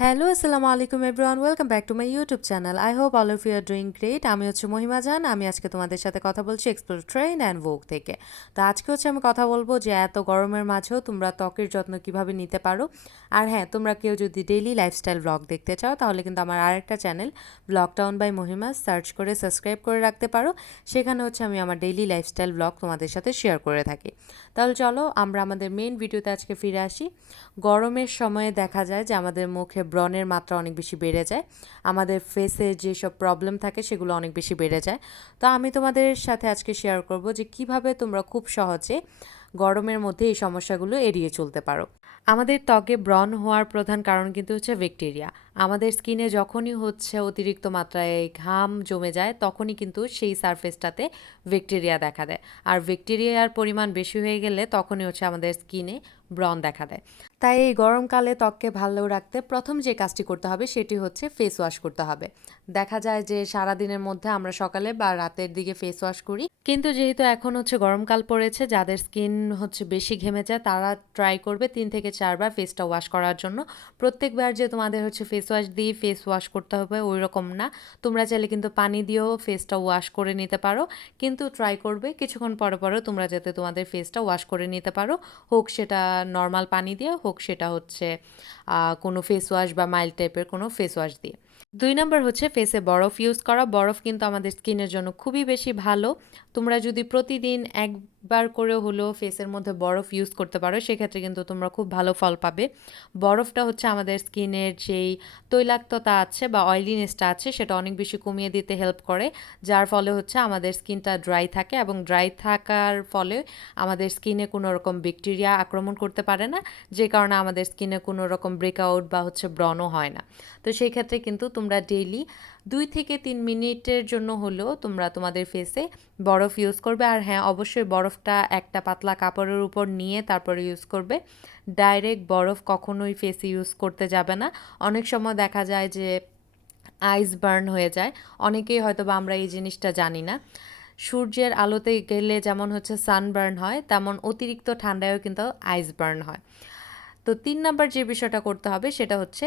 Hello আসসালামু আলাইকুম everyone welcome back to my YouTube channel I hope all of you are doing great আমি হচ্ছে মহিমা জান। আমি আজকে তোমাদের সাথে কথা বলছি এক্সপ্লোর ট্রেন অ্যান্ড ভোগ থেকে। তো আজকে হচ্ছে আমি কথা বলব যে, এত গরমের মাঝেও তোমরা ত্বকের যত্ন কীভাবে নিতে পারো? আর হ্যাঁ তোমরা কেউ যদি ডেইলি লাইফস্টাইল ব্লগ দেখতে চাও, তাহলে কিন্তু আমার আরেকটা channel blog town by Mahima search করে সাবস্ক্রাইব করে রাখতে পারো। সেখানে হচ্ছে আমি আমার ডেইলি লাইফস্টাইল ব্লগ তোমাদের সাথে শেয়ার করে থাকি। তাহলে চলো, আমরা আমাদের মেন ভিডিওতে আজকে ফিরে আসি। গরমের সময়ে দেখা যায় যে, আমাদের মুখে ব্রণের মাত্রা অনেক বেশি বেড়ে যায়। আমাদের ফেসে যেসব প্রবলেম থাকে সেগুলো অনেক বেশি বেড়ে যায়। তো আমি তোমাদের সাথে আজকে শেয়ার করব যে কীভাবে তোমরা খুব সহজে গরমের মধ্যে এই সমস্যাগুলো এড়িয়ে চলতে পারো। আমাদের ত্বকে ব্রণ হওয়ার প্রধান কারণ কিন্তু হচ্ছে ব্যাকটেরিয়া আমাদের স্কিনে যখনই হচ্ছে অতিরিক্ত মাত্রায় ঘাম জমে যায়, তখনই কিন্তু সেই সারফেসটাতে ব্যাকটেরিয়া দেখা দেয়। আর ব্যাকটেরিয়ার পরিমাণ বেশি হয়ে গেলে তখনই হচ্ছে আমাদের স্কিনে ব্রণ দেখা দেয়। তাই এই গরমকালে ত্বককে ভালো রাখতে প্রথম যে কাজটি করতে হবে সেটি হচ্ছে ফেস ওয়াশ করতে হবে। দেখা যায় যে সারা দিনের মধ্যে আমরা সকালে বা রাতের দিকে ফেস ওয়াশ করি। কিন্তু যেহেতু এখন হচ্ছে গরমকাল পড়েছে, যাদের স্কিন হচ্ছে বেশি ঘেমে যায়, তারা ট্রাই করবে তিন থেকে চারবার ফেসটা ওয়াশ করার জন্য। প্রত্যেকবার যে তোমাদের হচ্ছে ফেস ওয়াশ দিয়ে ফেস ওয়াশ করতে হবে ওই রকম না। তোমরা চাইলে কিন্তু পানি দিয়েও ফেসটা ওয়াশ করে নিতে পারো। কিন্তু ট্রাই করবে, কিছুক্ষণ পরে পরে তোমরা যাতে তোমাদের ফেসটা ওয়াশ করে নিতে পারো। হোক সেটা নর্মাল পানি দিয়ে, হোক সেটা হচ্ছে কোনো ফেস ওয়াশ বা মাইল্ড টাইপের কোনো ফেস ওয়াশ দিয়ে। দুই নম্বর হচ্ছে ফেসে বরফ ইউজ করা। বরফ কিন্তু আমাদের স্কিনের জন্য খুবই বেশি ভালো। তোমরা যদি প্রতিদিন একবার করে হলেও ফেসের মধ্যে বরফ ইউজ করতে পারো, সেক্ষেত্রে কিন্তু তোমরা খুব ভালো ফল পাবে। বরফটা হচ্ছে আমাদের স্কিনের যেই তৈলাক্ততা আছে বা অয়েলিনেসটা আছে, সেটা অনেক বেশি কমিয়ে দিতে হেল্প করে, যার ফলে হচ্ছে আমাদের স্কিনটা ড্রাই থাকে এবং ড্রাই থাকার ফলে আমাদের স্কিনে কোনো রকম ব্যাকটেরিয়া আক্রমণ করতে পারে না, যে কারণে আমাদের স্কিনে কোনো রকম ব্রেকআউট বা হচ্ছে ব্রণও হয় না। তো সেই ক্ষেত্রে কিন্তু তোমরা ডেইলি দুই থেকে তিন মিনিটের জন্য হলেও তোমরা তোমাদের ফেসে বরফ ইউজ করবে। আর হ্যাঁ অবশ্যই বরফটা একটা পাতলা কাপড়ের উপর নিয়ে তারপরে ইউজ করবে। ডাইরেক্ট বরফ কখনোই ফেসে ইউজ করতে যাবে না। অনেক সময় দেখা যায় যে আইস বার্ন হয়ে যায়। অনেকেই হয়তো বা আমরা এই জিনিসটা জানি না। সূর্যের আলোতে গেলে যেমন হচ্ছে সানবার্ন হয়, তেমন অতিরিক্ত ঠান্ডায়ও কিন্তু আইস বার্ন হয়। তো তিন নাম্বার যে বিষয়টা করতে হবে সেটা হচ্ছে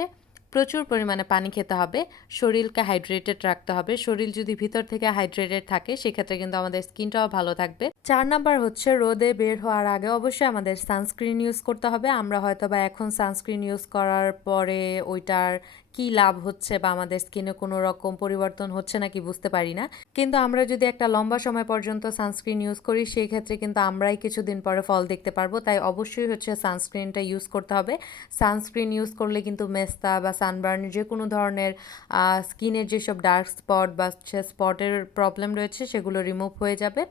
প্রচুর পরিমাণে পানি খেতে হবে, শরীরকে হাইড্রেটেড রাখতে হবে। শরীর যদি ভিতর থেকে হাইড্রেটেড থাকে, সেক্ষেত্রে কিন্তু আমাদের স্কিনটাও ভালো থাকবে। চার নাম্বার হচ্ছে রোদে বের হওয়ার আগে অবশ্যই আমাদের সানস্ক্রিন ইউজ করতে হবে। আমরা হয়তো বা এখন সানস্ক্রিন ইউজ করার পরে ওইটার কি লাভ হচ্ছে বা আমাদের স্কিনে কোনো রকম পরিবর্তন হচ্ছে নাকি বুঝতে পারি না। কিন্তু আমরা যদি একটা লম্বা সময় পর্যন্ত সানস্ক্রিন ইউজ করি, সেই ক্ষেত্রে কিন্তু আমরাই কিছুদিন পরে ফল দেখতে পারব। তাই অবশ্যই হচ্ছে সানস্ক্রিনটা ইউজ করতে হবে। সানস্ক্রিন ইউজ করলে কিন্তু মেস্তা বা সানবার্ন যে কোনো ধরনের স্কিনের যেসব ডার্ক স্পট বা স্পটের প্রবলেম রয়েছে, সেগুলো রিমুভ হয়ে যাবে।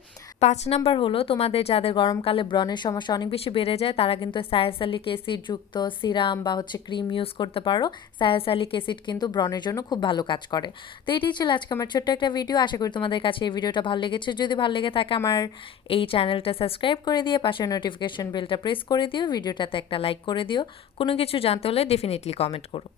পাঁচ নাম্বার হলো, তোমাদের যাদের গরমকালে ব্রণের সমস্যা অনেক বেশি বেড়ে যায়, তারা কিন্তু সায়াসালিক অ্যাসিড যুক্ত সিরাম বা হচ্ছে ক্রিম ইউজ করতে পারো। সায়াসালিক অ্যাসিড কিন্তু ব্রণের জন্য খুব ভালো কাজ করে। তো এটাই ছিল আজকে আমার ছোট্ট একটা ভিডিও আশা করি তোমাদের কাছে এই ভিডিওটা ভালো লেগেছে। যদি ভালো লেগে থাকে আমার এই চ্যানেলটা সাবস্ক্রাইব করে দিয়ে, পাশে নোটিফিকেশন বেলটা প্রেস করে দিও। ভিডিওটাতে একটা লাইক করে দিও। কোনো কিছু জানতে হলে ডেফিনেটলি কমেন্ট করো।